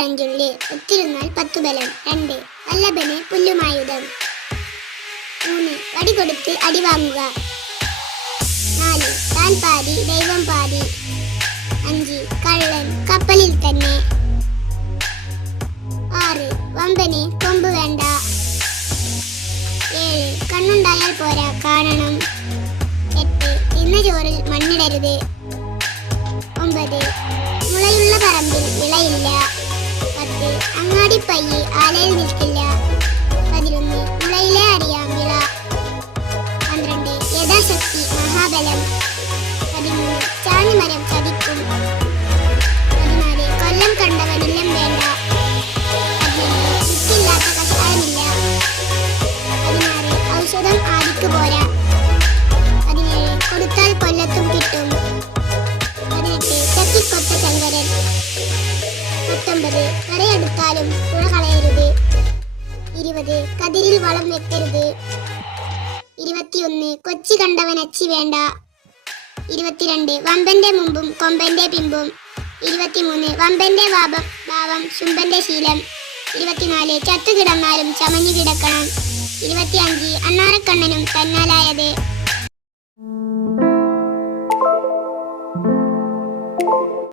പഴഞ്ചൊല്ല്. ഒത്തിരുന്നാൽ 10 ബലം. 2 വല്ലഭന് പുല്ലുമായുധം. 3 വടി കൊടുത്ത് അടി വാങ്ങുക. 4 താൻ പാതി ദൈവം പാതി. 5 കള്ളൻ കപ്പലിൽ തന്നെ. 6 വമ്പന് കൊമ്പ് വേണ്ട. 7 കണ്ണുണ്ടായാൽ പോരാ കാണണം. 8 തിന്ന ചോറിൽ മണ്ണിടരുത്. 9 മുളയുള്ള പറമ്പിൽ വിളയില്ല. 10 അങ്ങാടിപ്പയ്യ് ആലയിൽ നിൽക്കില്ല. 11 മുളയിലെ അറിയാം വിള. 12 യഥാശക്തി മഹാബലം. 13 ചാഞ്ഞിമരം ചതിക്കും. 14 കൊല്ലം കണ്ടവനില്ലം വേണ്ട. 15 വിത്തില്ലാത്ത കഷായമില്ല. 16 ഔഷധം ആദിക്ക് പോരാ. 17 കൊടുത്താൽ കൊല്ലത്തും കിട്ടും. 18 ചക്കിക്കൊത്ത ശങ്കരൻ. 19 കരയെടുത്താലും പുഴ കളയരുത്. 20 കതിരിൽ വളം വെക്കരുത്. 21 കൊച്ചി കണ്ടവൻ അച്ചി വേണ്ട. 22 വമ്പന്റെ മുമ്പും കൊമ്പന്റെ പിമ്പും. 23 വമ്പന്റെ ഭാവം ശുംഭന്റെ ശീലം. 24 ചത്തു കിടന്നാലും ചമഞ്ഞു കിടക്കണം. 25 അണ്ണാറക്കണ്ണനും തന്നാലായത്.